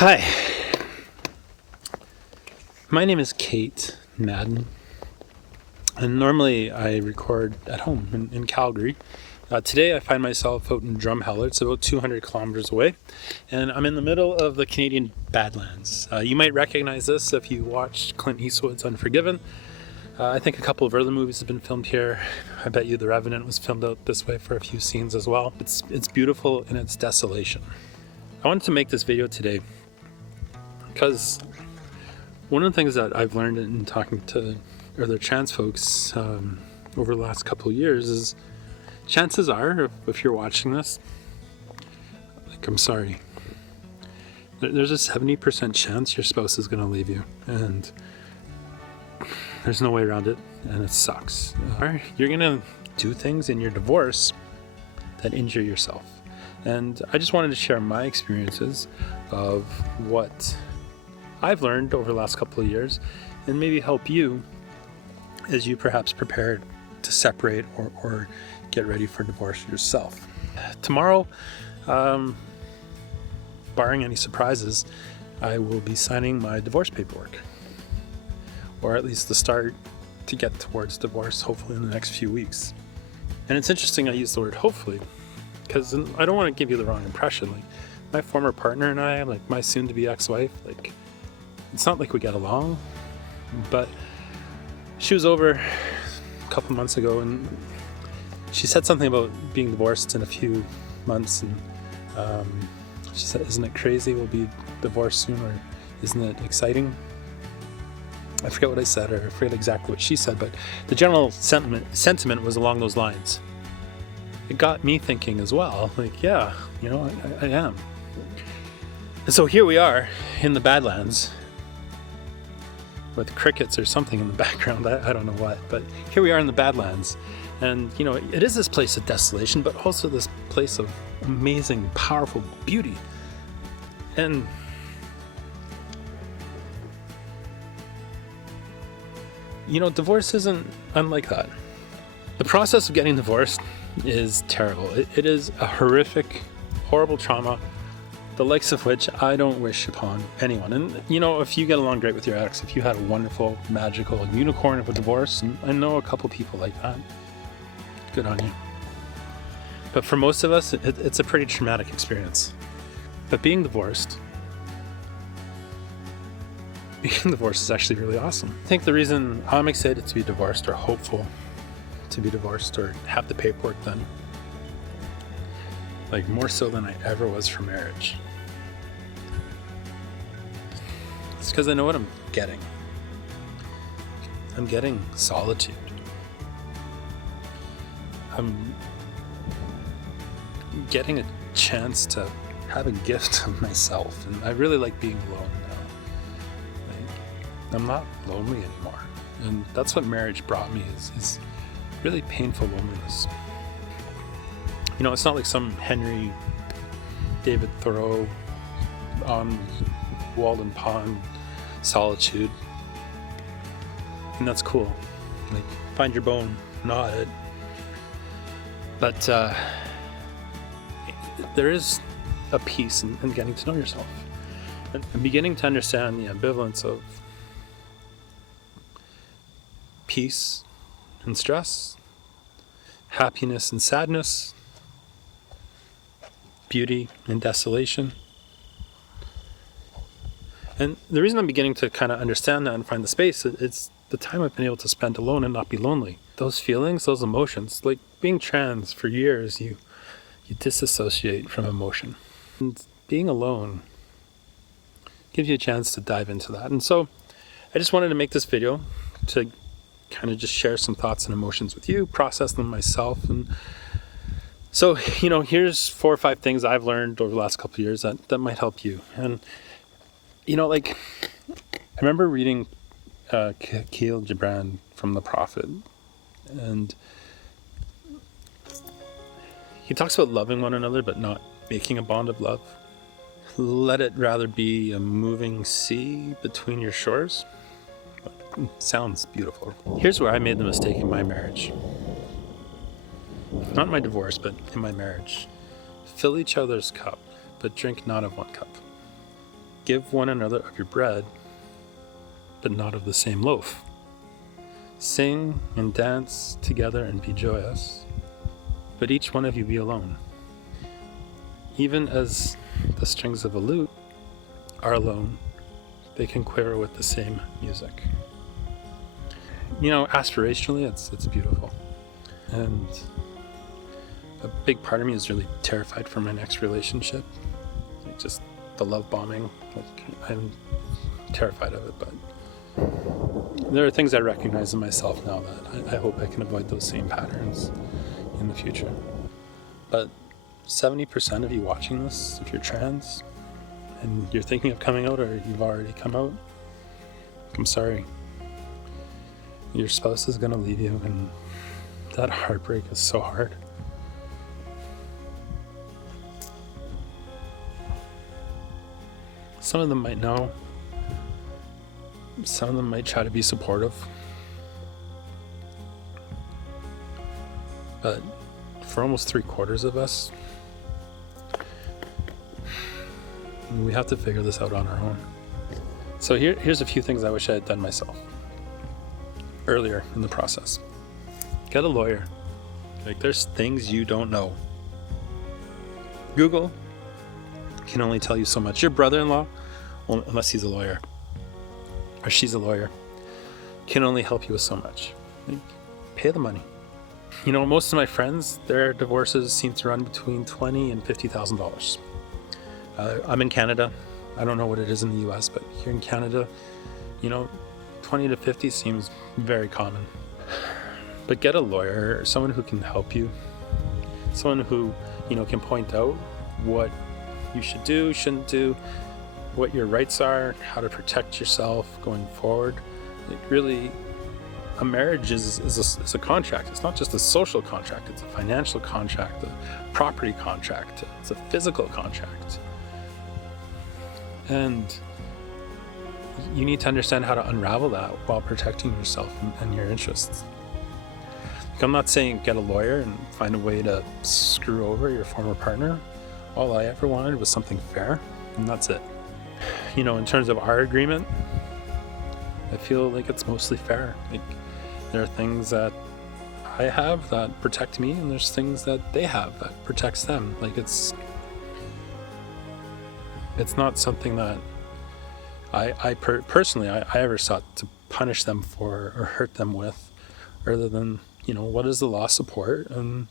Hi, my name is Kate Madden, and normally I record at home in Calgary. Today I find myself out in Drumheller. It's about 200 kilometers away, and I'm in the middle of the Canadian Badlands. You might recognize this if you watched Clint Eastwood's Unforgiven. I think a couple of early movies have been filmed here. I bet you The Revenant was filmed out this way for a few scenes as well. It's beautiful in its desolation. I wanted to make this video today because one of the things that I've learned in talking to other trans folks over the last couple of years is chances are, if you're watching this, I'm sorry, there's a 70% chance your spouse is going to leave you, and there's no way around it, and it sucks. You're going to do things in your divorce that injure yourself. And I just wanted to share my experiences of what I've learned over the last couple of years and maybe help you as you perhaps prepare to separate or get ready for divorce yourself. Tomorrow, barring any surprises, I will be signing my divorce paperwork, or at least the start to get towards divorce, hopefully in the next few weeks. And it's interesting I use the word hopefully, because I don't want to give you the wrong impression. Like, my former partner and I, like my soon-to-be ex-wife, like, it's not like we get along, but she was over a couple months ago and she said something about being divorced in a few months, and she said, "Isn't it crazy we'll be divorced soon, or isn't it exciting?" I forget what I said, or I forget exactly what she said, but the general sentiment was along those lines. It got me thinking as well, like, yeah, you know, I am. And so here we are in the Badlands with crickets or something in the background. I don't know what, but here we are in the Badlands. And, you know, it is this place of desolation, but also this place of amazing, powerful beauty. And you know, divorce isn't unlike that. The process of getting divorced is terrible. It is a horrific, horrible trauma, the likes of which I don't wish upon anyone. And, you know, if you get along great with your ex, if you had a wonderful, magical unicorn of a divorce, and I know a couple people like that, good on you. But for most of us, it's a pretty traumatic experience. But being divorced is actually really awesome. I think the reason I'm excited to be divorced, or hopeful to be divorced, or have the paperwork done, like more so than I ever was for marriage, it's because I know what I'm getting. I'm getting solitude. I'm getting a chance to have a gift of myself, and I really like being alone now. I'm not lonely anymore, and that's what marriage brought me, is really painful loneliness. You know, it's not like some Henry David Thoreau on Walden Pond solitude, and that's cool. Like, find your bone, gnaw it. But there is a peace in getting to know yourself, and I'm beginning to understand the ambivalence of peace and stress, happiness and sadness, beauty and desolation. And the reason I'm beginning to kind of understand that and find the space, it's the time I've been able to spend alone and not be lonely. Those feelings, those emotions, like being trans for years, you disassociate from emotion. And being alone gives you a chance to dive into that. And so I just wanted to make this video to kind of just share some thoughts and emotions with you, process them myself. And so, you know, here's 4 or 5 things I've learned over the last couple of years that might help you. And, you know, like, I remember reading Khalil Gibran from The Prophet, and he talks about loving one another but not making a bond of love. Let it rather be a moving sea between your shores. Sounds beautiful. Here's where I made the mistake in my marriage. Not in my divorce, but in my marriage. Fill each other's cup, but drink not of one cup. Give one another of your bread, but not of the same loaf. Sing and dance together and be joyous, but each one of you be alone. Even as the strings of a lute are alone, they can quiver with the same music. Aspirationally, it's beautiful. And a big part of me is really terrified for my next relationship. Just the love bombing. I'm terrified of it, but there are things I recognize in myself now that I hope I can avoid those same patterns in the future. But 70% of you watching this, if you're trans and you're thinking of coming out or you've already come out, I'm sorry. Your spouse is going to leave you, and that heartbreak is so hard. Some of them might know. Some of them might try to be supportive. But for almost 3/4 of us, we have to figure this out on our own. So here's a few things I wish I had done myself earlier in the process. Get a lawyer. There's things you don't know. Google can only tell you so much. Your brother-in-law, unless he's a lawyer or she's a lawyer, can only help you with so much. Pay the money. Most of my friends, their divorces seem to run between $20,000 and $50,000. I'm in Canada. I don't know what it is in the US, but here in Canada, 20 to 50 seems very common. But get a lawyer, someone who can help you, someone who, can point out what you should do, shouldn't do, what your rights are, how to protect yourself going forward. A marriage is a contract. It's not just a social contract, it's a financial contract, a property contract, it's a physical contract. And you need to understand how to unravel that while protecting yourself and your interests. I'm not saying get a lawyer and find a way to screw over your former partner. All I ever wanted was something fair, and that's it. In terms of our agreement, I feel like it's mostly fair. There are things that I have that protect me, and there's things that they have that protects them. It's not something that I personally ever sought to punish them for or hurt them with, rather than, what does the law support and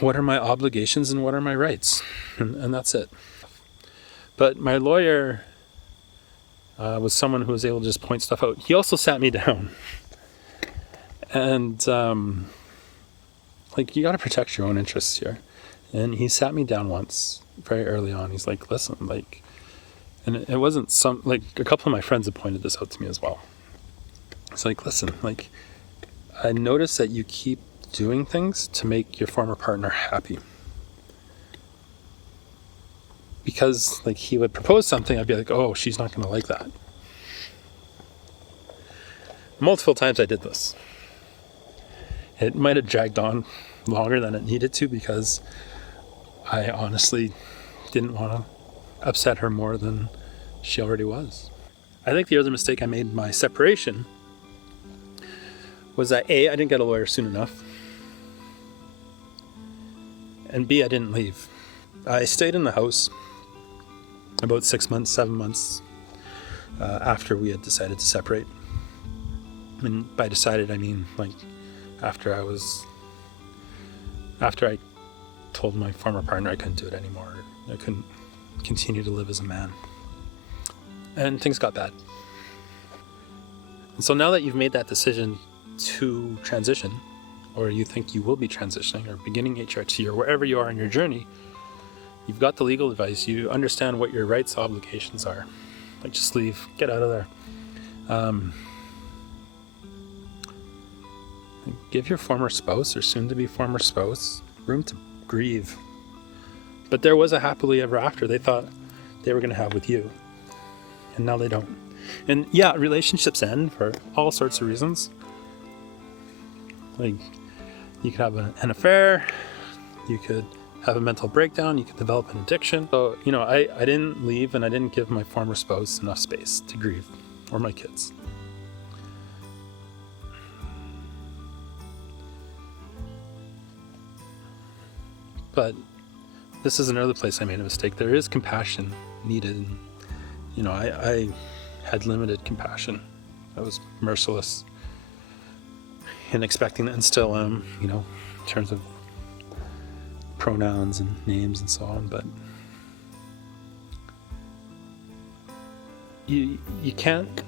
what are my obligations and what are my rights, and that's it. But my lawyer was someone who was able to just point stuff out. He also sat me down, and you got to protect your own interests here. And he sat me down once, very early on. He's like, listen, and it wasn't a couple of my friends had pointed this out to me as well. It's like, listen, I notice that you keep doing things to make your former partner happy. Because he would propose something, I'd be like, oh, she's not going to like that. Multiple times I did this. It might have dragged on longer than it needed to because I honestly didn't want to upset her more than she already was. I think the other mistake I made in my separation was that A, I didn't get a lawyer soon enough, and B, I didn't leave. I stayed in the house about 6 months, 7 months after we had decided to separate. And by decided, I mean after I told my former partner I couldn't do it anymore. I couldn't continue to live as a man. And things got bad. And so now that you've made that decision to transition, or you think you will be transitioning or beginning HRT or wherever you are in your journey, you've got the legal advice, you understand what your rights, obligations are. Just leave, get out of there. Give your former spouse or soon-to-be former spouse room to grieve. But there was a happily ever after they thought they were going to have with you. And now they don't. And yeah, relationships end for all sorts of reasons. You could have an affair, you could have a mental breakdown, you could develop an addiction. So, I didn't leave, and I didn't give my former spouse enough space to grieve, or my kids. But this is another place I made a mistake. There is compassion needed. And, I had limited compassion. I was merciless in expecting that, and still am, in terms of pronouns and names and so on. But you can't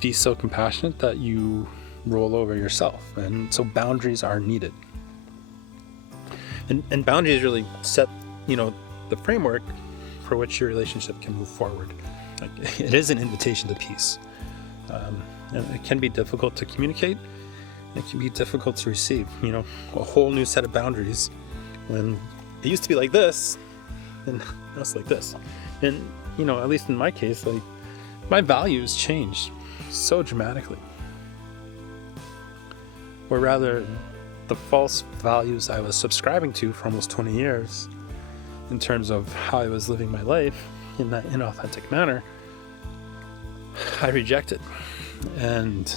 be so compassionate that you roll over yourself. And so boundaries are needed. And boundaries really set, the framework for which your relationship can move forward. Like, it is an invitation to peace. And it can be difficult to communicate. It can be difficult to receive, a whole new set of boundaries when it used to be like this, and now it's like this. And, at least in my case, like, my values changed so dramatically. Or rather, the false values I was subscribing to for almost 20 years in terms of how I was living my life in that inauthentic manner, I rejected. And,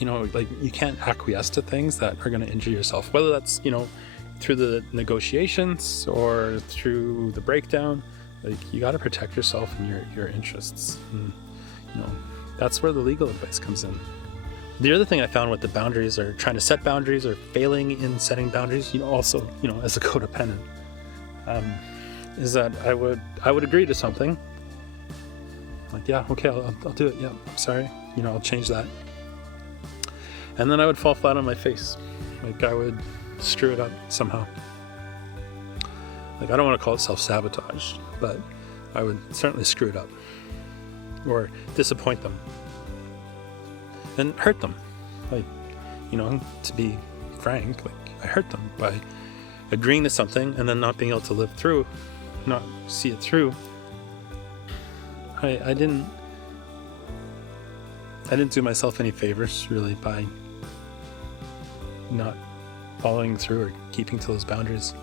you can't acquiesce to things that are going to injure yourself, whether that's, through the negotiations or through the breakdown. Like, you got to protect yourself and your interests. And, that's where the legal advice comes in. The other thing I found with the boundaries, or trying to set boundaries or failing in setting boundaries, also, as a codependent, is that I would agree to something. Like, yeah, okay, I'll do it. Yeah, I'm sorry. I'll change that. And then I would fall flat on my face. Like, I would screw it up somehow. Like, I don't want to call it self-sabotage, but I would certainly screw it up. Or disappoint them. And hurt them. Like, to be frank, like, I hurt them by agreeing to something and then not being able to not see it through. I didn't do myself any favors, really, by not following through or keeping to those boundaries.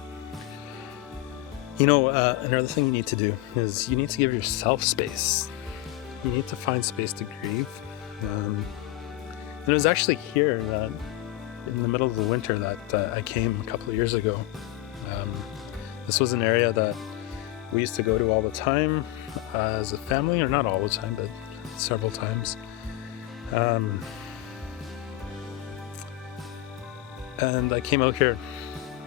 Another thing you need to do is you need to give yourself space. You need to find space to grieve. And it was actually here that, in the middle of the winter, that I came a couple of years ago. This was an area that we used to go to all the time as a family, or not all the time, but several times. And I came out here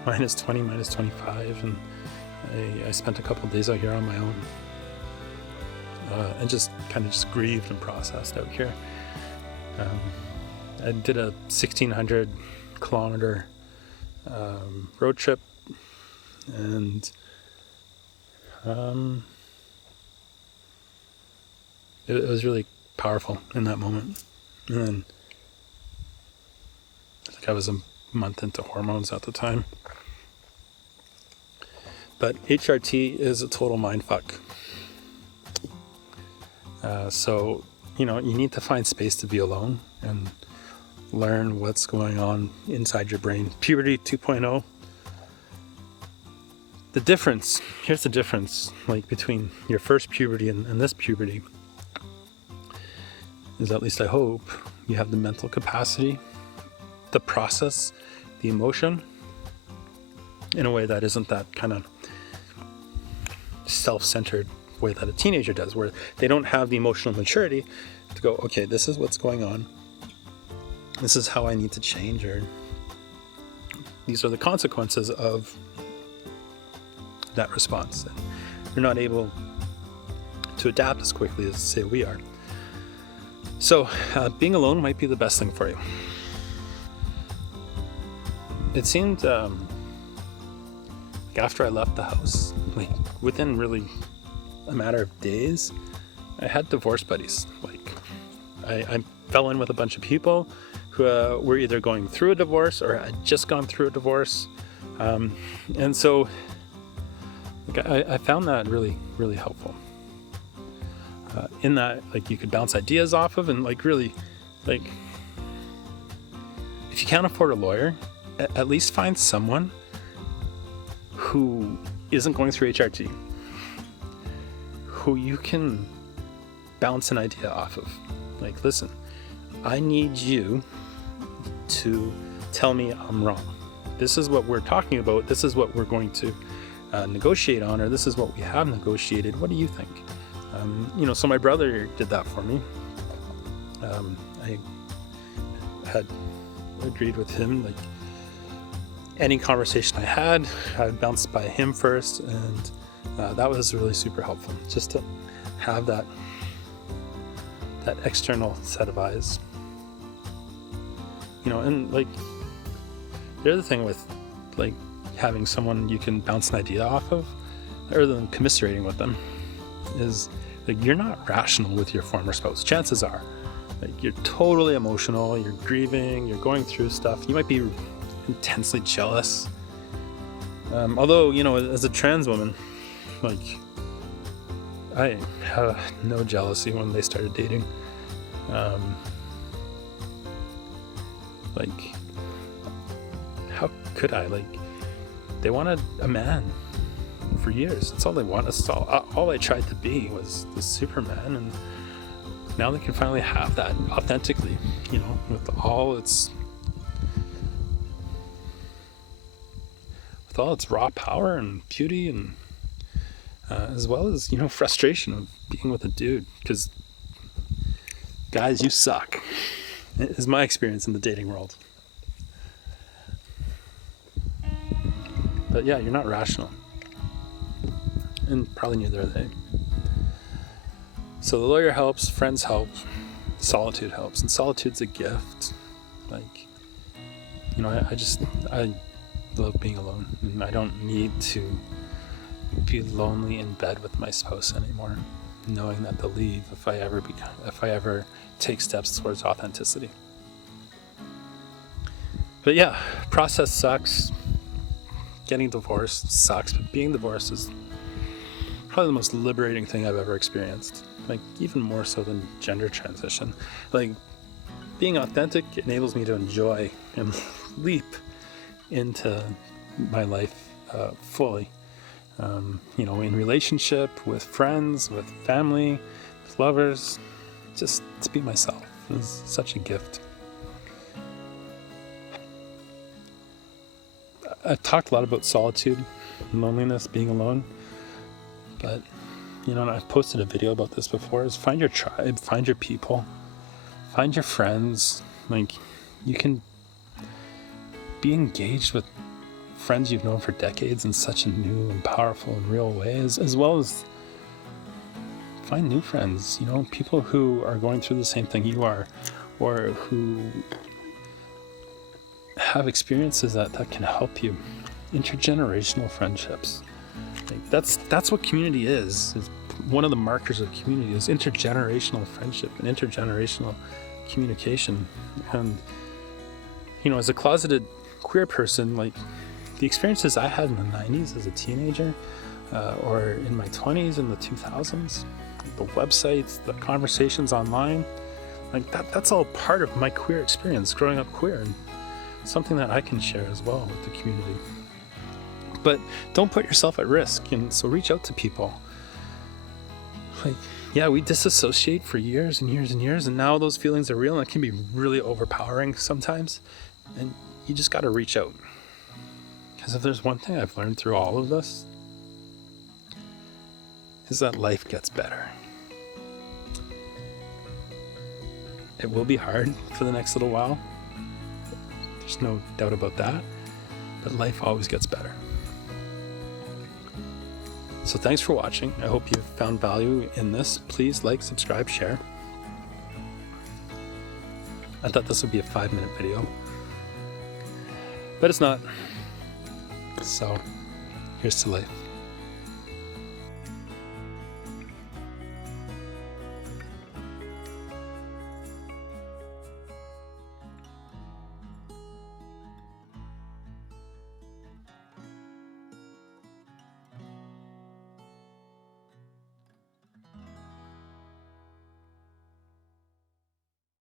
minus 20, minus 25, and I spent a couple of days out here on my own, and just grieved and processed out here. I did a 1,600 kilometer road trip, and it was really powerful in that moment. And then I think I was a month into hormones at the time. But HRT is a total mindfuck. So, you need to find space to be alone and learn what's going on inside your brain. Puberty 2.0. Here's the difference, like, between your first puberty and this puberty, is, at least I hope, you have the mental capacity, the process, the emotion, in a way that isn't that kind of self-centered way that a teenager does, where they don't have the emotional maturity to go, okay, this is what's going on, this is how I need to change, or these are the consequences of that response. And you're not able to adapt as quickly as, say, we are. So being alone might be the best thing for you. It seemed after I left the house, like, within really a matter of days, I had divorce buddies. Like, I fell in with a bunch of people who were either going through a divorce or had just gone through a divorce. And so, like, I found that really, really helpful. In that, like, you could bounce ideas off of, and, like, really, like, if you can't afford a lawyer, at least find someone who isn't going through HRT, who you can bounce an idea off of. Like, listen, I need you to tell me I'm wrong. This is what we're talking about. This is what we're going to negotiate on, or this is what we have negotiated. What do you think? So my brother did that for me. I had agreed with him, like any conversation I had, I would bounce by him first, and that was really super helpful, just to have that external set of eyes. And like the other thing with like having someone you can bounce an idea off of, other than commiserating with them, is like you're not rational with your former spouse. Chances are, like, you're totally emotional, you're grieving, you're going through stuff. You might be intensely jealous. Although, as a trans woman, like, I have no jealousy when they started dating. Like, how could I? Like, they wanted a man for years. That's all they want. That's all I tried to be was the Superman, and now they can finally have that authentically, with all its raw power and beauty, and as well as frustration of being with a dude. Because guys, you suck, is my experience in the dating world. But yeah, you're not rational, and probably neither are they. So the lawyer helps, friends help, solitude helps, and solitude's a gift. Like, I love being alone, and I don't need to be lonely in bed with my spouse anymore, knowing that they'll leave if I ever take steps towards authenticity. But yeah, process sucks. Getting divorced sucks, but being divorced is probably the most liberating thing I've ever experienced. Like, even more so than gender transition. Like, being authentic enables me to enjoy and leap into my life fully. In relationship, with friends, with family, with lovers, just to be myself is such a gift. I've talked a lot about solitude, loneliness, being alone, but and I've posted a video about this before, is find your tribe, find your people, find your friends. Like, you can be engaged with friends you've known for decades in such a new and powerful and real way, as well as find new friends, people who are going through the same thing you are, or who have experiences that can help you. Intergenerational friendships. Like, that's what community is one of the markers of community is intergenerational friendship and intergenerational communication. And as a closeted queer person, like, the experiences I had in the 90s as a teenager, or in my 20s in the 2000s, the websites, the conversations online, like that's all part of my queer experience growing up queer, and something that I can share as well with the community. But don't put yourself at risk, and so reach out to people. Like, yeah, we disassociate for years and years and years, and now those feelings are real, and it can be really overpowering sometimes, and you just got to reach out. Because if there's one thing I've learned through all of this, is that life gets better. It will be hard for the next little while. There's no doubt about that. But life always gets better. So thanks for watching. I hope you've found value in this. Please like, subscribe, share. I thought this would be a 5-minute video, but it's not. So here's to life.